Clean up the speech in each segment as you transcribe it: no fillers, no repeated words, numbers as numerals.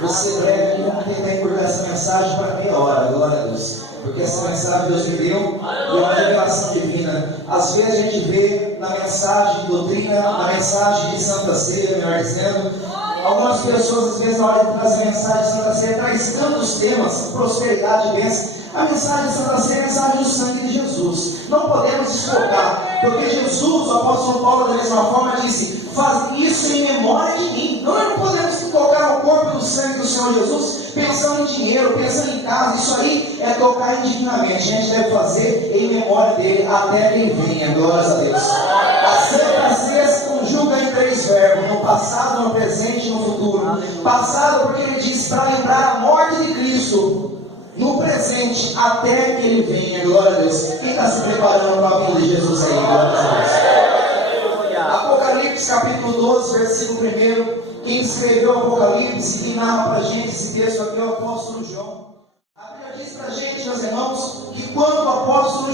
você deve tentar encurtar essa mensagem para meia hora, glória a Deus. Porque essa mensagem Deus me deu e é uma revelação divina. Às vezes a gente vê na mensagem de doutrina, na mensagem de Santa Ceia, melhor dizendo, algumas pessoas às vezes na hora de trazer mensagem de Santa Ceia traz tantos temas, prosperidade e bênção. A mensagem de Santa Ceia é a mensagem do sangue de Jesus. Não podemos desfocar, porque Jesus, o apóstolo Paulo da mesma forma disse: faz isso em memória de mim. Nós não podemos tocar no corpo do sangue do Senhor Jesus pensando em dinheiro, pensando em casa. Isso aí é tocar indignamente. A gente deve fazer em memória dele até que ele venha. Glórias a Deus. A Santa Ceia se conjuga em três verbos: no passado, no presente e no futuro. Passado porque ele diz para lembrar a morte de Cristo. No presente, até que ele venha. Glória a Deus. Quem está se preparando para a vinda de Jesus aí? Glória a Deus. Apocalipse capítulo 12, versículo 1. Quem escreveu o Apocalipse e narra para a gente esse texto aqui é o apóstolo João. A Bíblia diz para a gente, meus irmãos, que quando o apóstolo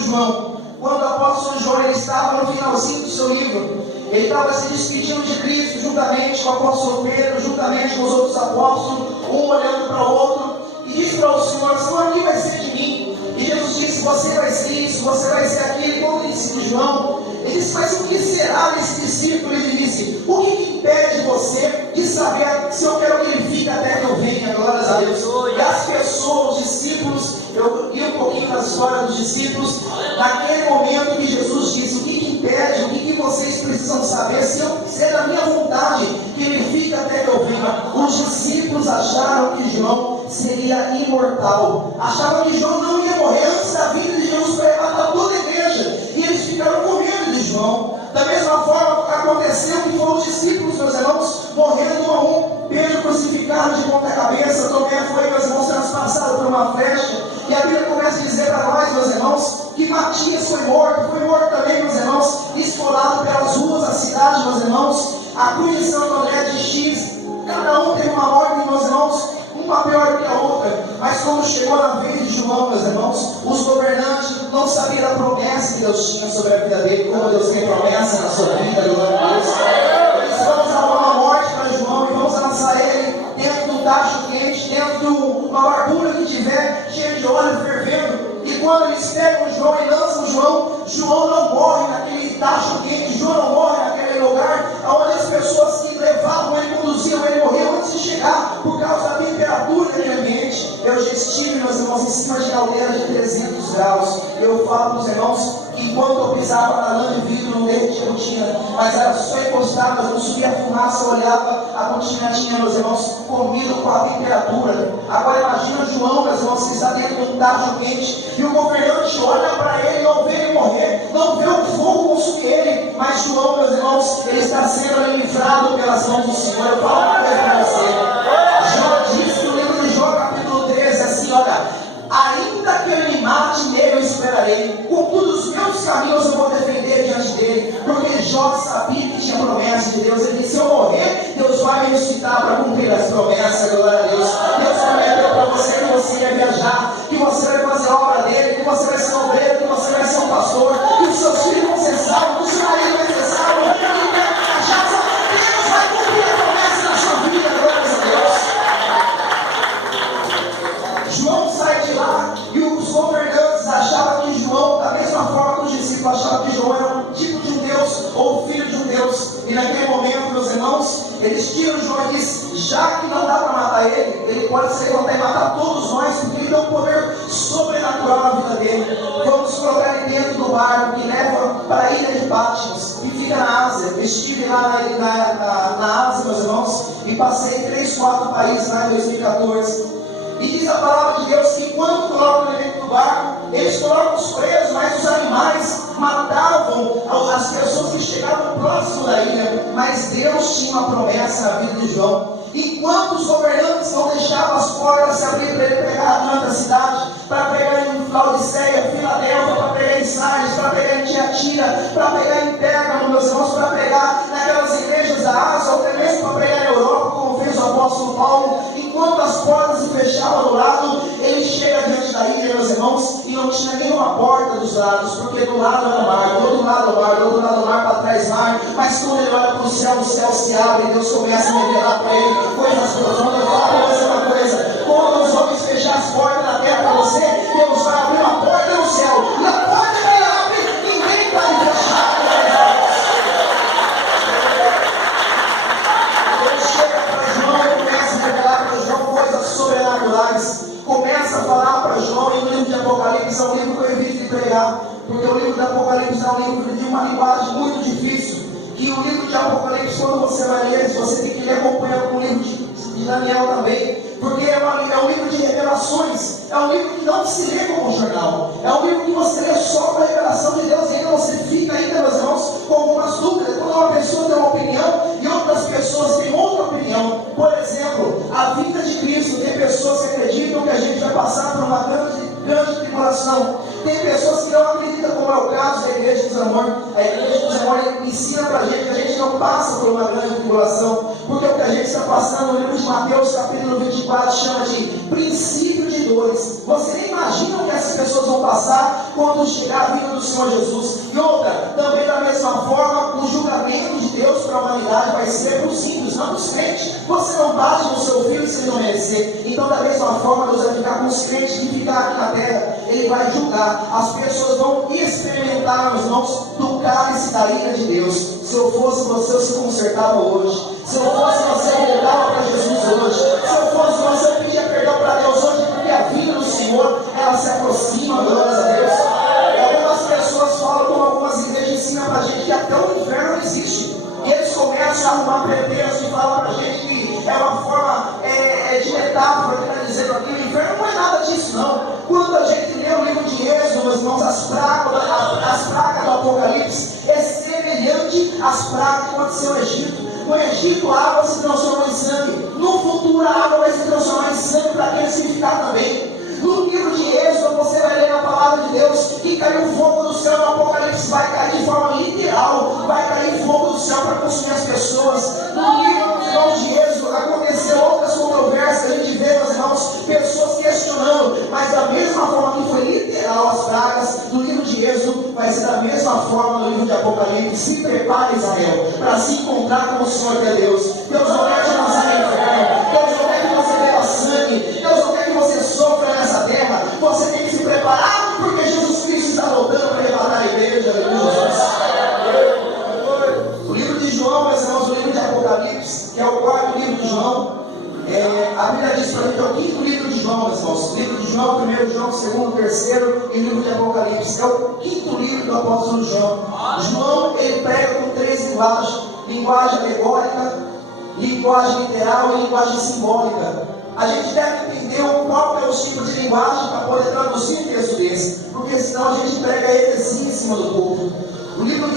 João ele estava no finalzinho do seu livro, ele estava se despedindo de Cristo juntamente com o apóstolo Pedro, juntamente com os outros apóstolos, um olhando para o outro, e disse para o Senhor: Senhor, o que vai ser de mim? E Jesus disse: você vai ser isso, você vai ser aquilo. E quando disse de João, ele disse: mas o que será desse discípulo? Ele disse: o que impede você de saber se eu quero que ele fique até que eu venha? Glórias a Deus. E as pessoas, os discípulos, eu li um pouquinho da história dos discípulos, naquele momento que Jesus disse: o que impede, o que vocês precisam saber, se é da minha vontade que ele fique até que eu venha. Os discípulos acharam que João seria imortal, achavam que João não ia morrer antes da vinda de Jesus para matar toda a igreja, e eles ficaram com medo de João. Da mesma forma aconteceu que foram os discípulos, meus irmãos, morrendo um a um. Pedro crucificado de ponta cabeça, Tomé foi, meus irmãos, transpassado por uma flecha. E a Bíblia começa a dizer para nós, meus irmãos, que Matias foi morto também, meus irmãos, esfolado pelas ruas da cidade, meus irmãos. A cruz de Santo André de X, cada um teve uma morte, meus irmãos, uma pior que a outra. Mas quando chegou na vez de João, meus irmãos, os governantes não sabiam da promessa que Deus tinha sobre a vida dele, como Deus tem promessa na sua vida, glória a Deus. Eles vão dar uma morte para João e vamos lançar ele dentro de um tacho quente, dentro de uma barbura que tiver cheia de óleo fervendo. E quando eles pegam João e lançam João não morre naquele tacho quente, João não morre naquele lugar onde as pessoas que levavam ele, conduziam ele, morriam antes de chegar por causa da temperatura daquele ambiente. Eu já estive, meus irmãos, em cima de caldeiras de 300 graus. Eu falo para os irmãos que enquanto eu pisava na lã de vidro não derretia a cortina, mas era só encostar, mas não subia a fumaça, eu olhava, a cortina tinha, meus irmãos, comido com a temperatura. Agora imagina João, meus irmãos, que está dentro de um tacho quente, e o governante olha para ele, não vê ele morrer, não vê o fogo consumir ele, mas João, meus irmãos, ele está sendo livrado pelas mãos do Senhor. Eu falo uma coisa para você. Jó disse no livro de Jó, capítulo 13, assim: olha, ainda que ele me mate, nele eu esperarei, contudo os meus caminhos eu vou defender diante dele, porque Jó sabia que tinha promessa de Deus. Ele disse: se eu morrer, Deus vai me ressuscitar para cumprir as promessas. Glória a Deus. Deus prometeu para você que você ia viajar, que você vai fazer a obra dele, que você vai ser um obreiro, que você vai ser um pastor, que os seus filhos vão ser salvos, que o seu marido vai ser salvo, que a casa de Deus vai cumprir a promessa na sua vida. Glória a Deus. João sai de lá e os governantes achavam que João, da mesma forma que os discípulos achavam que João era um tipo de um Deus ou filho de um Deus. E naquele momento, meus irmãos, eles tiram João e dizem: já que não dá para matar ele pode se levantar e matar todos nós, porque ele tem um poder sobrenatural na vida dele. Vamos colocar ele dentro do barco que leva para a ilha de Patmos, que fica na Ásia. Eu estive lá na Ásia, meus irmãos, e passei 3, 4 países lá em 2014. E diz a palavra de Deus que quando colocam ele dentro do barco, eles colocam os presos, mas os animais matavam as pessoas que chegavam próximo da ilha. Mas Deus tinha uma promessa na vida de João. Enquanto os governantes não deixavam as portas se abrir para ele pregar durante a cidade, para pregar em Laodiceia, Filadélfia, para pregar em Sardes, para pregar em Tiatira, para pregar em Pérgamo, meus irmãos, para pregar naquelas igrejas da Ásia, ou até mesmo para pregar na Europa, como fez o apóstolo Paulo. Enquanto as portas se fechavam do lado, ele chega diante da ilha, meus irmãos, e não tinha nenhuma porta dos lados, porque do lado era mar, do outro lado mar, do outro lado mar, para trás mar. Mas quando ele olha para o céu se abre, e Deus começa a revelar para ele coisas profundas. Eu falo para você uma de Apocalipse é um livro de uma linguagem muito difícil. Que o livro de Apocalipse, quando você vai ler, você tem que ler acompanhando com o livro de Daniel também. Porque é um livro de revelações. É um livro que não se lê como um jornal. É um livro que você lê só com a revelação de Deus. E ainda você fica ainda, meus irmãos, com algumas dúvidas. Quando uma pessoa tem uma opinião e outras pessoas têm outra opinião. Por exemplo, a vida de Cristo. Tem pessoas que acreditam que a gente vai passar por uma grande tribulação. Tem pessoas que não acreditam, como é o caso da Igreja dos Amor. A Igreja dos Amor ensina para a gente que a gente não passa por uma grande tribulação, porque o que a gente está passando no livro de Mateus, capítulo 24, chama de princípio de dores. Você nem imagina o que essas pessoas vão passar quando chegar a vida do Senhor Jesus. E outra, também da mesma forma, o julgamento de Deus para a humanidade vai ser para os ímpios, não para os crentes. Você não bate no seu filho se ele não merecer. Então, da mesma forma, Deus vai ficar com os crentes que ficar aqui na terra. Ele vai julgar. As pessoas vão experimentar, meus irmãos, do cálice da ira de Deus. Se eu fosse você, eu se consertava hoje. Se eu fosse você, eu voltava para Jesus hoje. Se eu fosse você, eu pedia perdão para Deus hoje, porque a vida do Senhor, ela se aproxima, glórias a Deus. E algumas pessoas falam, como algumas igrejas ensinam para a gente, que até o inferno não existe. E eles começam a arrumar pretextos e falam para a gente que é uma forma de metáfora, que está dizendo aqui, o inferno não é nada disso, não. Quando a gente lê o livro de Êxodo, meus irmãos, as pragas do Apocalipse, é semelhante às pragas que aconteceu no Egito. No Egito, a água se transformou em sangue. No futuro, a água vai se transformar em sangue para aqueles que ficar também. No livro de Êxodo, você vai ler na palavra de Deus que caiu fogo do céu. No Apocalipse vai cair de forma literal. Vai cair fogo do céu para consumir as pessoas. No livro, irmãos, de Êxodo, aconteceu outras controvérsias. A gente vê, meus irmãos, pessoas questionando. Mas da mesma forma que foi literal as pragas do livro de Êxodo, vai ser da mesma forma no livro de Apocalipse. Se prepare, Israel, para se encontrar com o Senhor que é Deus. Deus não quer te lançar no inferno. Deus não quer que você beba sangue. Deus não quer que você sofra nessa terra. Você tem que se preparar, porque Jesus Cristo está voltando para arrebatar a igreja. O livro de João, meus irmãos, o livro de Apocalipse, que é o quarto livro de João, a Bíblia diz para mim que é o quinto livro de João, meus irmãos. O livro de João, primeiro João, segundo, terceiro, e o livro de Apocalipse. É o quinto livro do apóstolo João. João, ele prega com três linguagens: linguagem alegórica, linguagem literal e linguagem simbólica. A gente deve entender qual é o tipo de linguagem para poder traduzir um texto desse, porque senão a gente prega heresia em cima do povo. O livro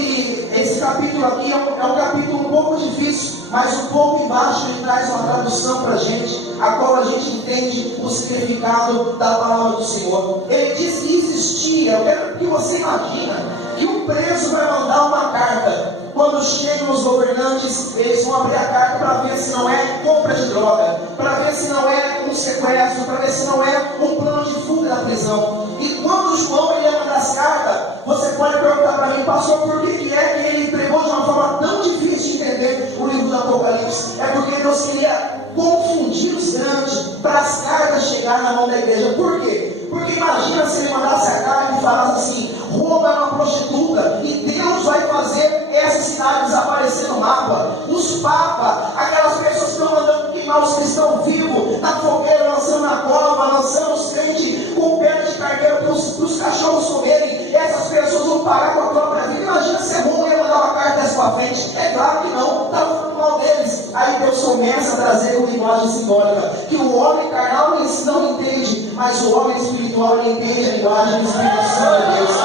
esse capítulo aqui é um capítulo um pouco difícil, mas um pouco embaixo ele traz uma tradução para a gente, a qual a gente entende o significado da palavra do Senhor. Ele diz que existia, eu quero que você imagina que um preso vai mandar uma carta. Quando chegam os governantes, eles vão abrir a carta para ver se não é compra de droga, para ver se não é um sequestro, para ver se não é um plano de fuga da prisão. E quando João ele manda as cartas, você pode perguntar para mim, pastor, por que é que ele entregou de uma forma tão difícil de entender o livro do Apocalipse? É porque Deus queria confundir os grandes para as cartas chegarem na mão da igreja. Por quê? Porque imagina se ele mandasse a carta e falasse assim: Roma é uma prostituta e Deus vai fazer essa cidade desaparecer no mapa. Os papas, aquelas pessoas que estão mandando queimar os cristãos vivos na fogueira, lançando na cova, lançando os crentes com perna de carneiro para os cachorros comerem. Essas pessoas vão pagar com a própria vida. Imagina se Roma ia mandar uma carta dessa para frente. É claro que não, está falando mal deles. Aí Deus começa a trazer uma linguagem simbólica que o homem carnal não entende, mas o homem espiritual ele entende a linguagem do Espírito Santo de Deus.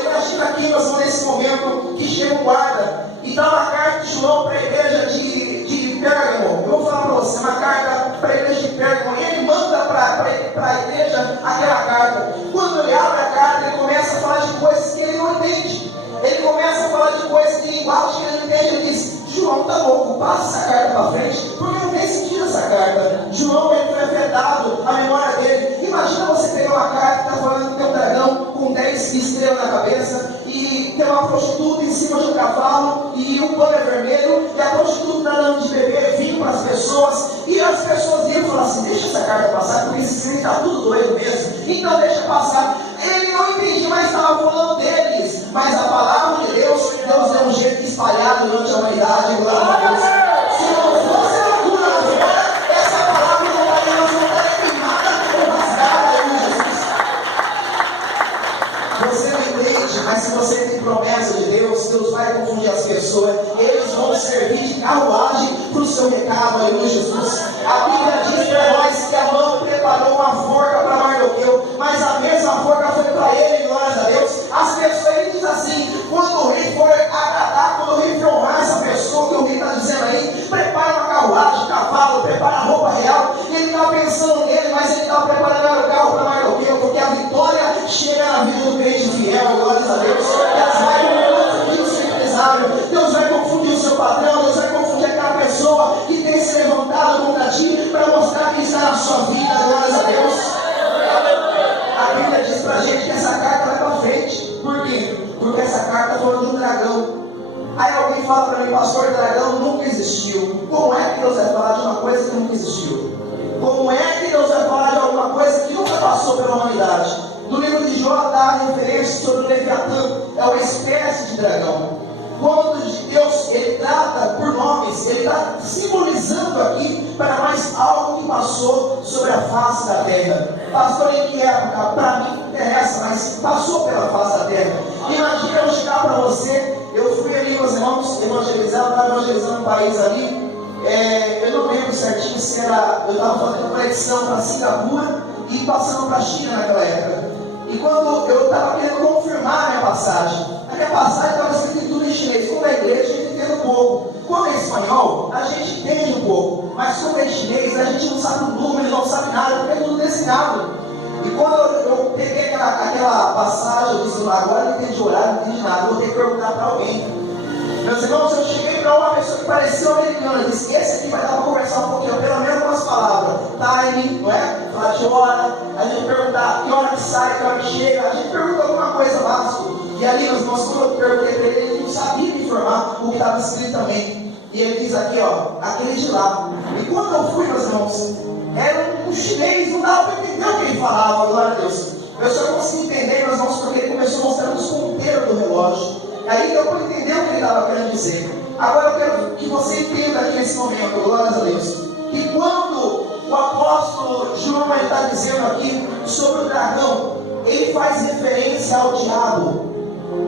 Imagina aqui, nós estamos nesse momento que chega um guarda e dá uma carta de João para a igreja de Pérgamo. Eu vou falar para você, uma carta para a igreja de Pérgamo, e ele manda para a igreja aquela carta. Quando ele abre a carta, ele começa a falar de coisas que ele não entende. Ele começa a falar de coisas de linguagem que ele não entende. Ele diz: João tá louco, passa essa carta para frente, porque não tem sentido essa carta. João, ele foi afetado, a memória dele. Imagina você pegar uma carta que está falando que tem um dragão com 10 estrelas na cabeça, e tem uma prostituta em cima de um cavalo, e o pano é vermelho, e a prostituta está dando de beber vinho para as pessoas, e as pessoas iam falar assim: deixa essa carta passar, porque esse crente está tudo doido mesmo, então deixa passar. Ele não entendia, mas estava falando deles. Mas a palavra de Deus, Deus deu um jeito de espalhar durante a humanidade. Glória a Deus. Se não fosse a cura lá fora, essa palavra não estaria queimada ou rasgada em Jesus. Jesus. A Bíblia diz para nós que Amã preparou uma forca para Mardoqueu, mas a mesma forca foi para ele, glórias a Deus. As pessoas, ele diz assim, quando o rei for agradar, quando o rei for honrar essa pessoa, que o rei está dizendo aí, prepara uma carruagem, cavalo, prepara a roupa real. Ele está pensando nele, mas ele está preparando o carro para Mardoqueu, porque a vitória chega na vida do crente fiel, glórias a Deus. Deus vai confundir o seu empresário, Deus vai confundir o seu patrão, Deus vai confundir aquela pessoa que tem se levantado contra ti para mostrar que está na sua vida, glórias a Deus. A Bíblia diz pra gente que essa carta vai para frente. Por quê? Porque essa carta foi de um dragão. Aí alguém fala para mim, pastor, dragão nunca existiu. Como é que Deus vai falar de uma coisa que nunca existiu? Como é que Deus vai falar de alguma coisa que nunca passou pela humanidade? No livro de Jó dá referência sobre o Leviatã, é uma espécie de dragão. Quando Deus ele trata por nomes, ele está simbolizando aqui para nós algo que passou sobre a face da terra. Pastor, em que época? Para mim não interessa, mas passou pela face da terra. Imagina eu chegar para você, eu fui ali, meus irmãos, evangelizar, estava evangelizando um país ali. Eu não lembro certinho se era, eu estava fazendo conexão para Singapura e passando para a China naquela época. E quando eu estava querendo confirmar a minha passagem, a minha passagem estava escrita em tudo em chinês. Quando é inglês, a gente entende um pouco. Quando é espanhol, a gente entende um pouco. Mas quando é chinês, a gente não sabe o número, não sabe nada, porque é tudo desenhado. E quando eu peguei aquela passagem, eu disse, agora não entendi horário, não entendi nada, vou ter que perguntar para alguém. Meus irmãos, eu cheguei para uma pessoa que parecia americana, eu disse, esse aqui vai dar para conversar um pouquinho, pelo menos umas palavras. Time, não é? Falar de hora, a gente perguntar que hora que sai, que hora que chega, a gente pergunta alguma coisa básica. E ali, meus irmãos, quando eu perguntei para ele, ele não sabia me informar o que estava escrito também. E ele diz aqui, ó, aquele de lá. E quando eu fui, meus irmãos, era um chinês, não dava para entender o que ele falava, glória a Deus. Eu só consegui entender, meus irmãos, porque ele começou mostrando os ponteiros do relógio. Aí deu para entender o que ele estava querendo dizer. Agora eu quero que você entenda aqui nesse momento, glórias a Deus, que quando o apóstolo João está dizendo aqui sobre o dragão, ele faz referência ao diabo.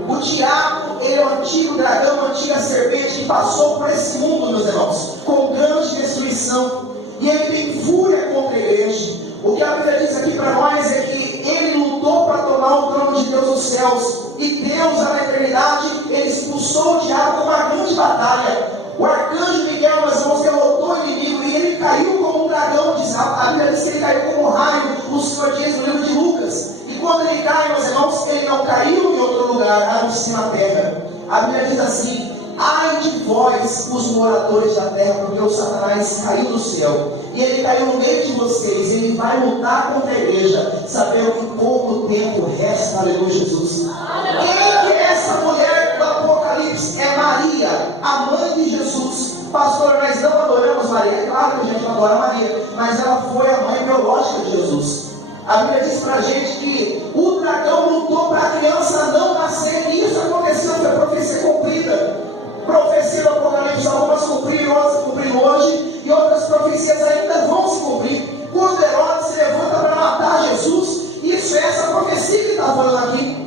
O diabo, ele é o antigo dragão, a antiga serpente que passou por esse mundo, meus irmãos, com grande destruição. E ele tem fúria contra a igreja. O que a Bíblia diz aqui para nós é que ele lutou para tomar o trono de Deus nos céus. E Deus, na eternidade, ele expulsou o diabo com uma grande batalha. O arcanjo Miguel, meus irmãos, derrotou o inimigo e ele caiu como um dragão. A Bíblia diz que ele caiu como um raio. O Senhor diz no livro de Lucas. E quando ele cai, meus irmãos, ele não caiu em outro lugar, a não ser na terra. A Bíblia diz assim, ai de vós, os moradores da terra, porque o Satanás caiu do céu. E ele caiu no meio de vocês, ele vai lutar contra a igreja, sabendo que pouco tempo resta, aleluia, Jesus. Quem que é essa mulher do Apocalipse? É Maria, a mãe de Jesus. Pastor, nós não adoramos Maria. É claro que a gente não adora Maria, mas ela foi a mãe biológica de Jesus. A Bíblia diz pra gente que o dragão lutou para a criança não nascer, e isso aconteceu, foi profecia cumprida. Profecia do Apocalipse, algumas cumpriram, outras cumpriram hoje, e outras profecias ainda vão se cumprir. Quando Herodes se levanta para matar Jesus, isso é essa profecia que está falando aqui.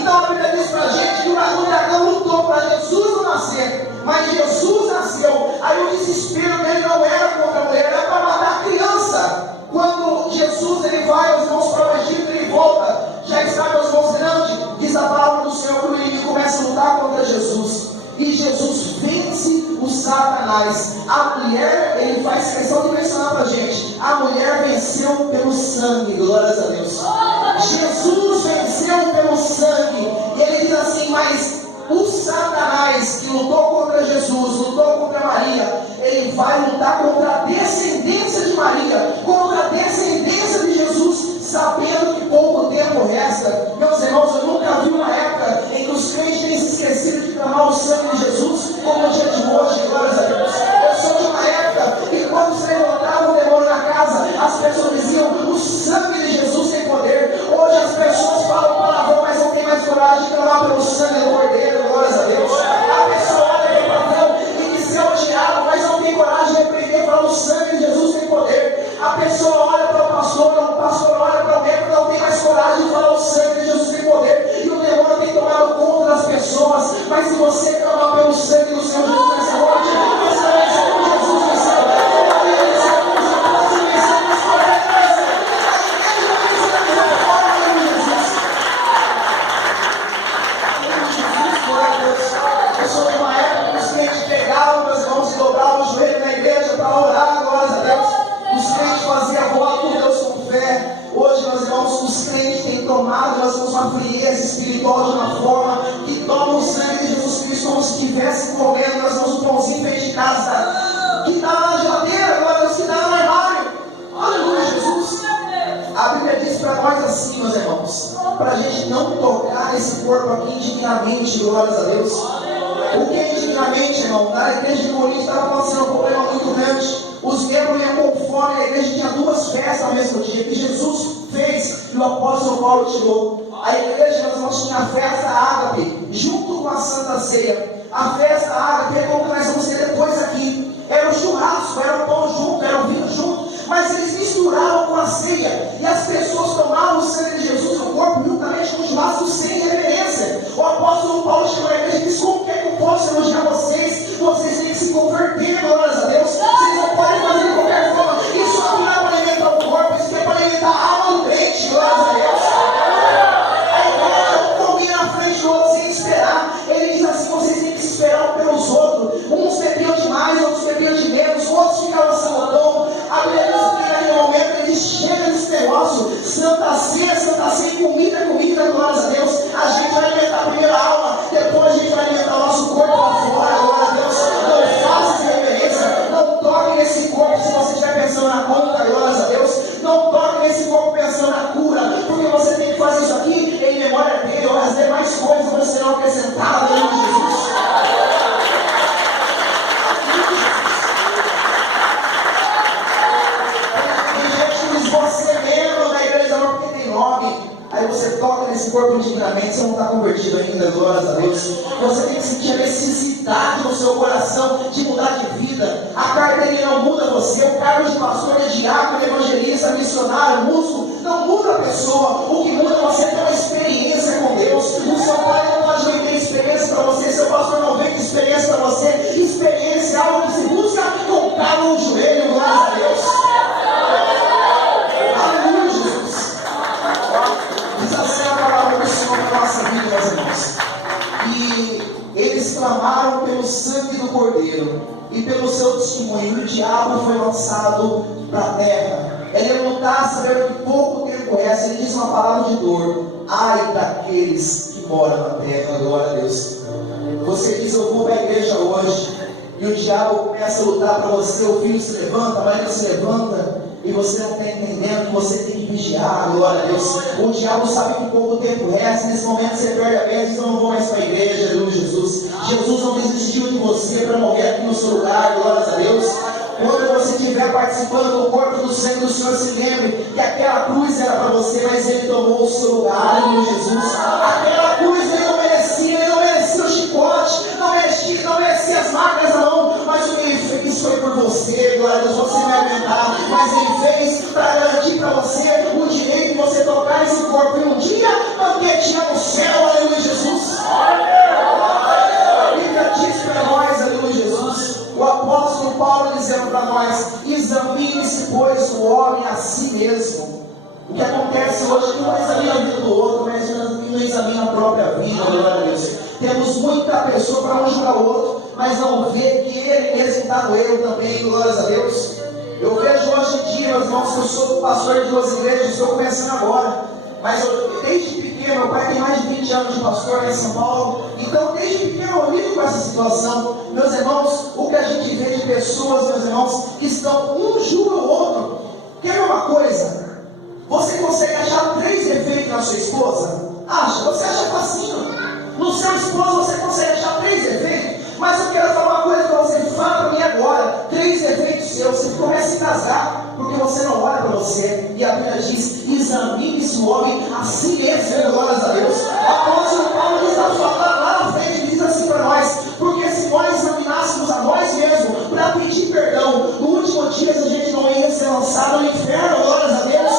Então a Bíblia diz pra gente que o dragão lutou para Jesus não nascer, mas Jesus nasceu. Aí o desespero dele não era contra a mulher, era para matar a criança. Quando Jesus ele vai, os irmãos, para o Egito, ele volta, já está, meus irmãos, grande, diz a palavra do Senhor que o inimigo começa a lutar contra Jesus. E Jesus vence o Satanás. A mulher, ele faz questão de mencionar para a gente, a mulher venceu pelo sangue, glórias a Deus. Jesus venceu pelo sangue. E ele diz assim, mas o Satanás que lutou contra Jesus, lutou contra Maria, ele vai lutar contra a descendência de Maria, contra a descendência de Jesus, sabendo que pouco tempo resta. Meus irmãos, eu nunca vi uma época em que os crentes têm se esquecido de clamar o sangue de Jesus, como o dia de hoje, glórias a Deus. Eu sou de uma época que quando se levantava um demônio na casa, as pessoas diziam, o sangue de Jesus tem poder. Hoje as pessoas corpo aqui indignamente, glórias a Deus. O que é indignamente, irmão? Na igreja de Corinto estava acontecendo um problema muito grande. Os membros iam com fome, a igreja tinha 2 festas ao mesmo dia, que Jesus fez e o apóstolo Paulo tirou. A igreja, nós vamos tinha a festa ágape, junto com a Santa Ceia. A festa ágape é como nós vamos ter depois aqui. Era o churrasco, era o pão junto, era o vinho junto, mas eles misturavam com a ceia, e as pessoas tomavam o sangue de Jesus no corpo, juntamente com o churrasco, sem reverência. O apóstolo Paulo chegou à igreja e disse: como que é que eu posso elogiar vocês? Vocês têm que se converter, glórias a Deus. Vocês não podem fazer de qualquer forma. Isso não é para alimentar o corpo, isso é para alimentar a alma do crente, glórias a Deus. A igreja não combina na frente do outro sem esperar. Ele diz assim: vocês têm que se esperar um pelos outros. Uns bebiam demais, outros bebiam de menos, outros ficavam sem o pão. A Bíblia diz que naquele momento ele chega nesse negócio: Santa Ceia, comida, glórias a Deus. A gente vai alimentar primeiro a alma, depois a gente vai alimentar o nosso corpo lá fora, glória a Deus. Não faça essa reverência, não toque nesse corpo se você estiver pensando na conta, glórias a Deus. Não toque nesse corpo pensando na cura, porque você tem que fazer isso aqui em memória dele, ou as demais coisas vão ser acrescentadas em nome de Jesus. Você membro da igreja não porque tem nome. Aí você toca nesse corpo indignamente, você não está convertido ainda, glórias a Deus. Você tem que sentir a necessidade no seu coração de mudar de vida. A carteirinha não muda você, o cargo de pastor, de diácono, evangelista, missionário, músico, não muda a pessoa. O que muda é você ter uma experiência com Deus. O seu pai não pode vender experiência para você, seu pastor não vende experiência para você. Experiência é algo que se busca com o calo no joelho, glórias a Deus. Aleluia, Jesus. Diz assim a palavra do Senhor para a nossa vida, meus irmãos. E eles clamaram pelo sangue do Cordeiro e pelo seu testemunho, e o diabo foi lançado para a terra. Ele não está sabendo que pouco tempo resta. Ele diz uma palavra de dor: ai daqueles que moram na terra, glória a Deus. Você diz: eu vou para a igreja hoje, e o diabo começa a lutar para você. O filho se levanta, a mãe se levanta, e você não está entendendo que você tem que vigiar, glória a Deus. O diabo sabe que pouco tempo resta. Nesse momento você perde a vez, então eu não vou mais para a igreja, aleluia, Jesus. Jesus não desistiu de você para morrer aqui no seu lugar, glórias a Deus. Quando você estiver participando do corpo do sangue do Senhor, se lembre que aquela cruz era para você, mas Ele tomou o seu lugar, aleluia, Jesus. Aquela cruz Ele não merecia o chicote, não merecia as marcas na mão, mas o que Ele fez foi por você, glória a Deus. Você vai aguentar, mas Ele fez para garantir para você o direito de você tocar esse corpo e um dia banquetear no céu, aleluia, Jesus. A Bíblia diz para nós, aleluia, Jesus, o apóstolo Paulo dizendo para nós: examine-se, pois, o homem a si mesmo. O que acontece hoje é que um examina a vida do outro, mas não examina a própria vida, glória a Deus. Temos muita pessoa para um julgar o outro, mas não vê que ele mesmo está no erro também, glórias a Deus. Eu vejo hoje em dia, meus irmãos, que eu sou pastor de 2 igrejas, estou começando agora, mas desde pequeno, meu pai tem mais de 20 anos de pastor em São Paulo, então desde pequeno eu lido com essa situação. Meus irmãos, o que a gente vê de pessoas, meus irmãos, que estão um julga o outro. Quer ver uma coisa? Você consegue achar 3 defeitos na sua esposa? Acha, você acha facinho. No seu esposo você consegue achar 3 defeitos. Mas eu quero falar uma coisa para você: fala para mim agora 3 defeitos seus. Você começa a se casar porque você não olha para você. E a Bíblia diz: examine-se o homem a si mesmo, glórias a Deus. O apóstolo Paulo está falando lá na frente, diz assim para nós: porque se nós examinássemos a nós mesmos para pedir perdão, no último dia a gente não ia ser lançado no inferno, glórias a Deus.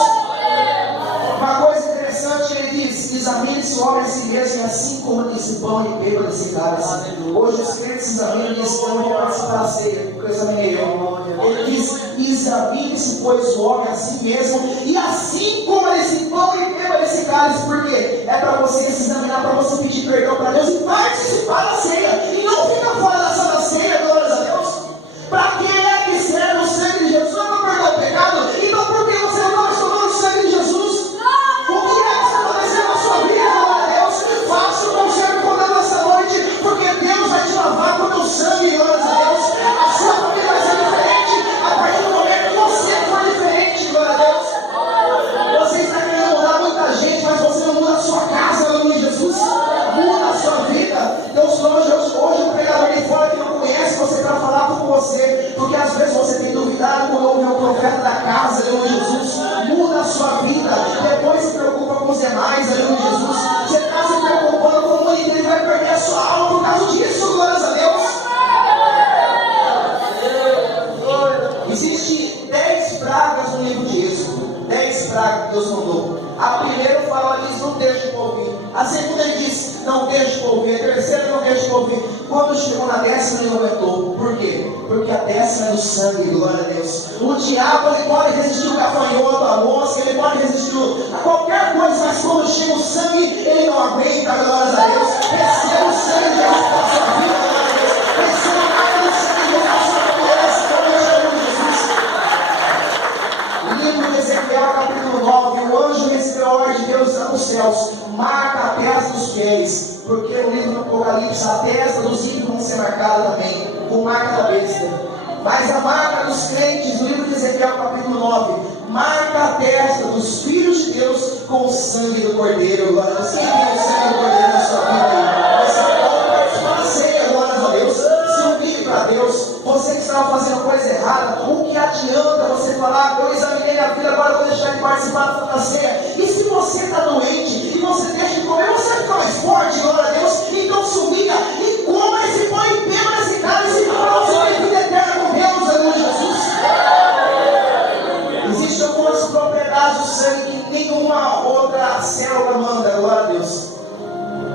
Uma coisa interessante, ele diz: examine-se o homem a si mesmo, e assim como nesse pão e beba desse cálice. Hoje os crentes examinam e dizem: eu vou participar da ceia, porque eu examinei eu. Ele diz: examine-se, pois, o homem a si mesmo, e assim como nesse pão e beba desse cálice. Por quê? É para você se examinar, para você pedir perdão para Deus e participar da ceia, e não ficar fora da sala ceia, glórias a Deus. Para que é que serve o sangue de Jesus? Não é para perdoar o pecado? Então por que você não está tomando o sangue de Jesus? O que é que está acontecendo na sua vida, glória a Deus? Faça o conselho comigo essa noite, porque Deus vai te lavar com o teu sangue, glória a Deus. A sua família vai ser diferente a partir do momento que você for diferente, glória a Deus. Você está querendo mudar muita gente, mas você não muda a sua casa, aleluia, Jesus. profeta da casa, aleluia, Jesus. Muda a sua vida. Depois se preocupa com os demais, aleluia, Jesus. Você está se preocupando com o mundo inteiro, ele vai perder a sua alma por causa disso, glórias a Deus. Existem 10 pragas no livro de Êxodo. 10 pragas que Deus mandou. A primeira fala, ele diz, não deixa o povo ir. A segunda ele diz, não deixa o povo ir. A terceira, não deixa o povo ir. Quando chegou na 10ª, ele aumentou. Por quê? Porque a 10ª é do sangue, glória a Deus. O diabo, ele pode resistir o gafanhoto, a mosca, ele pode resistir a qualquer coisa, mas quando chega o sangue, ele não aguenta, glória a Deus. Receba o sangue de Jesus para a sua vida, glória a Deus. Receba a água do sangue de Jesus para a sua doença, glória a Jesus. Livro de Ezequiel, capítulo 9, o anjo recebeu a ordem de Deus nos céus, marca a testa dos fiéis, porque no livro do Apocalipse a testa dos ímpios vão ser marcada também, com marca da besta. Mas a marca dos crentes, no livro de Ezequiel, capítulo 9, marca a testa dos filhos de Deus com o sangue do Cordeiro. Glória a Deus. Quem tem o sangue do Cordeiro na sua vida? Você pode participar da ceia, glória a Deus. Se humilhe para Deus. Você que estava fazendo coisa errada, o que adianta você falar, eu examinei a vida, agora eu vou deixar de participar da ceia? E se você está doente e você deixa de comer, você fica mais forte, glória a Deus. Então se humilha e coma esse pão e beba nesse cálice, para você ter vida eterna com Deus, aleluia, Jesus. Existem algumas propriedades do sangue que nenhuma outra célula manda, glória a Deus.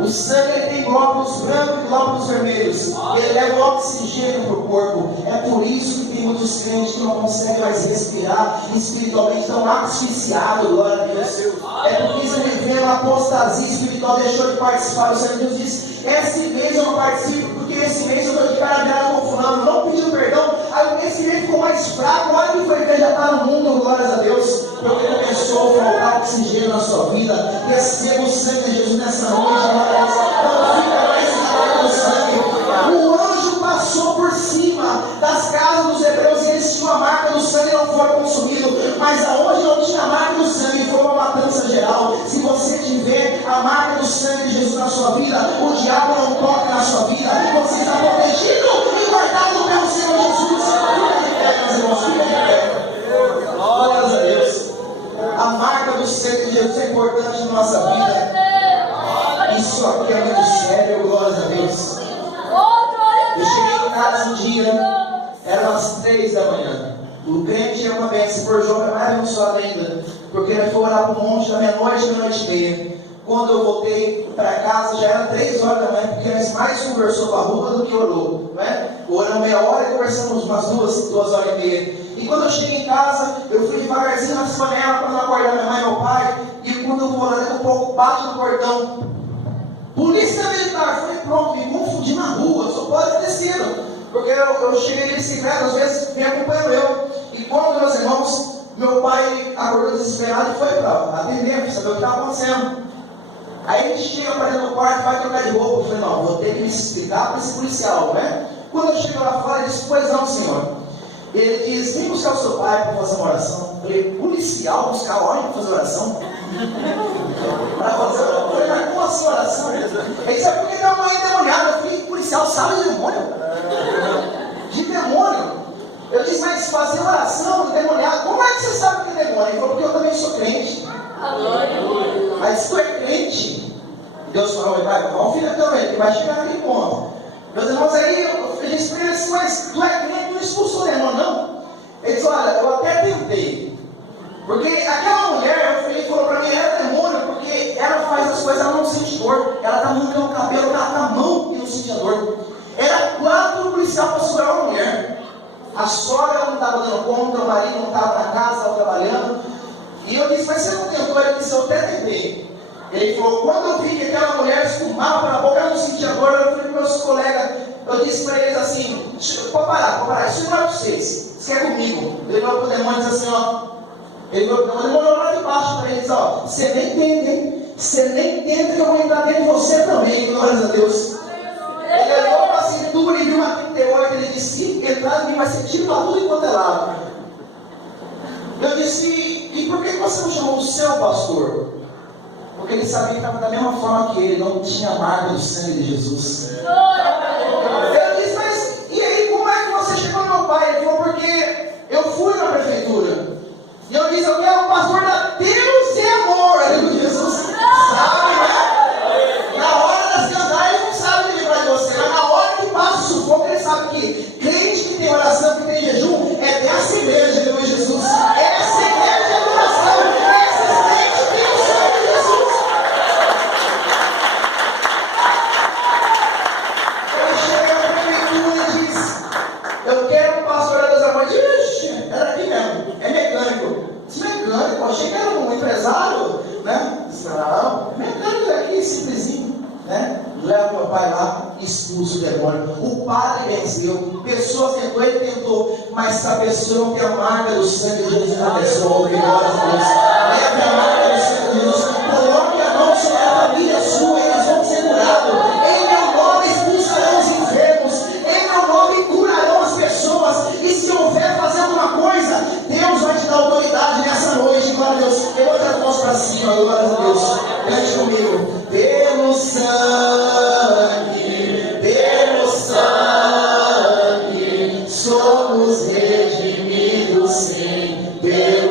O sangue ele tem glóbulos brancos e glóbulos vermelhos. Ele leva o oxigênio para o corpo. É por isso que tem muitos crentes que não conseguem mais respirar espiritualmente, estão asfixiados, glória a Deus. É porque estão vivendo a apostasia espiritual, deixou de participar. O Senhor Deus diz, esse mês eu não participo, porque esse mês eu estou de cara virada com fulano, não pediu perdão. Aí o mês que vem ficou mais fraco, olha que foi ver, já está no mundo, glórias a Deus. Porque começou a faltar oxigênio na sua vida. Receba o sangue de Jesus nessa noite, glória a Deus. Não fica mais segurando o sangue. O anjo passou por cima das casas dos hebreus e eles tinham a marca do sangue e não foram consumidos. Mas aonde não tinha a marca do sangue foi uma matança geral. Se você tiver a marca do sangue de Jesus na sua vida, o diabo não toca na sua vida. Você está protegido e guardado pelo Senhor Jesus. Fica de pé, meus irmãos, fica de pé. Glórias a Deus. A marca do sangue de Jesus é importante na nossa vida. Isso aqui é muito sério, glórias a Deus. Eu cheguei em casa um dia, eram as 3 da manhã. O crente é uma bênção, por João é mais abençoado ainda, porque ele foi orar para o monte da meia-noite e meia-noite e meia. Quando eu voltei para casa, já era 3 horas da manhã, porque nós mais conversou com a rua do que orou, né? Oramos meia hora e conversamos umas 2 horas e meia. E quando eu cheguei em casa, eu fui devagarzinho nas panelas para não acordar minha mãe e meu pai. E quando eu vou orando, daqui a pouco bate no portão. Polícia militar. Eu falei, pronto, me confundi na rua, só pode ter sido. Porque eu cheguei de bicicleta, às vezes vem acompanhando eu. E quando, meus irmãos, meu pai acordou desesperado e foi para atender, para saber o que estava acontecendo. Aí a gente chega para dentro do quarto, vai trocar de roupa. Eu falei, não, vou ter que me explicar para esse policial, né? Quando eu chego lá fora, ele disse, pois não, senhor. Ele diz, vem buscar o seu pai para fazer uma oração. Eu falei, policial buscar homem para fazer oração? Para fazer oração? Eu falei, mas como assim oração? Ele disse, é porque tem uma mãe endemoniada. Eu falei, policial sabe de demônio? De demônio? Eu disse, mas fazer oração de demoniado, como é que você sabe que é demônio? Ele falou, porque eu também sou crente. Mas tu é crente? Deus falou, vai, o filho também, que vai chegar naquele ponto. Meus irmãos, aí eu disse para ele assim, mas tu é crente, não expulsou o demônio, não? Ele disse, olha, eu até tentei. Porque aquela mulher, ele falou para mim, era demônio, porque ela faz as coisas, ela não sente dor. Ela está arrancando o cabelo, ela está a mão e não sentia dor. Era 4 policiais para segurar uma mulher. A sogra não estava dando conta, o marido não estava na casa, estava trabalhando. E eu disse, mas você não tentou? Ele disse, eu até tentei. Ele falou, quando eu vi que aquela mulher espumava pela boca, ela não sentia dor, eu falei para meus colegas, eu disse para eles assim, pode parar, isso não é para vocês, isso é comigo. Ele falou para o demônio e disse assim, ó, ele demorou lá de baixo para eles, ó, você nem entende, hein? Você nem entende que eu vou entrar dentro de você também, glórias a Deus. Ele olhou para a cintura e viu uma 38, ele disse, se entrar em mim vai ser tiro para tudo enquanto é lado. Eu disse, e por que você não chamou o seu pastor? Porque ele sabia que estava da mesma forma que ele, não tinha marca do sangue de Jesus. Eu disse, mas e aí, como é que você chegou no meu pai? Ele falou, porque eu fui na prefeitura. diz: eu quero um pastor da Deus e amor. Aleluia, Jesus sabe, né? Na hora das cantar, ele não sabe livrar de você, mas na hora que passa o sufoco, ele sabe que crente que tem oração, que tem jejum, é dessa igreja, aleluia, Jesus. Essa igreja é oração, esses crentes têm o sangue de Jesus. Ele chega na prefeitura e diz: eu quero um pastor da Deus e amor. Ixi, era aqui mesmo, é mecânico. Esse mecânico, achei que era um empresário, né? Não, mecânico é aqui, simplesinho, né? Leva meu pai lá, expulsa o demônio. O padre venceu, pessoa tentou, ele tentou, mas se a pessoa não tem a marca do sangue de Jesus na pessoa, glória a Deus, leve a marca do sangue de Jesus, coloque a mão sobre a família sua, eles vão ser curados. Em meu nome expulsarão os enfermos, em meu nome curarão as pessoas, e se houver fazer alguma coisa, Deus vai te dar autoridade nessa noite, glória a Deus. Levanta as mãos para cima, glória a Deus. Cante comigo. Pelo sangue, somos redimidos, sim. Pelo